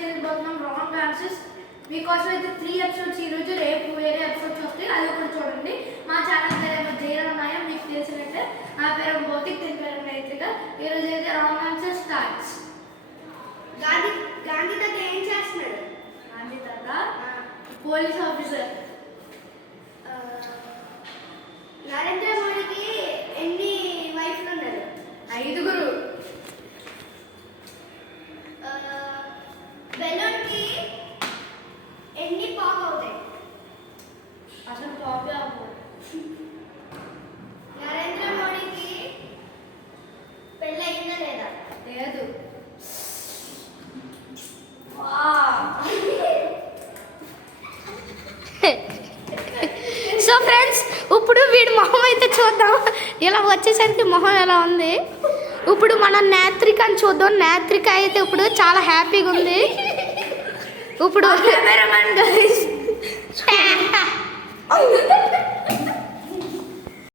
చేయబోతున్నాం wrong answers. మీకోసం అయితే 3 ఎపిసోడ్స్ ఈరోజు, రేపు వేరే ఎపిసోడ్స్ వస్తాయి, అది కూడా చూడండి. మా ఛానల్ పేరు జయరామయ్య, మీకు తెలిసినట్టే. నా పేరు భౌతిక్, దీని పేరు నైత్రిక. ఈరోజు అయితే రాంగ్ ఆన్సర్ స్టార్ట్స్. గాంధీ తాత ఏం చేస్తున్నాడు? గాంధీ తాత పోలీస్ ఆఫీసర్. నరేంద్ర మోడీకి ఎన్ని వైఫ్లు ఉన్నారు? 5. బెలూన్కి ఎన్ని పాప్ అవుతాయి? అసలు పాపే అవ్వదు. నరేంద్ర మోడీకి పెళ్ళి అయిందా లేదా? లేదు. సో ఫ్రెండ్స్, ఇప్పుడు వీడి మొహం అయితే చూద్దాం. ఇలా వచ్చేసరికి మొహం ఎలా ఉంది. ఇప్పుడు మనం నేత్రికని చూద్దాం. నేత్రిక అయితే ఇప్పుడు చాలా హ్యాపీగా ఉంది. ఇప్పుడు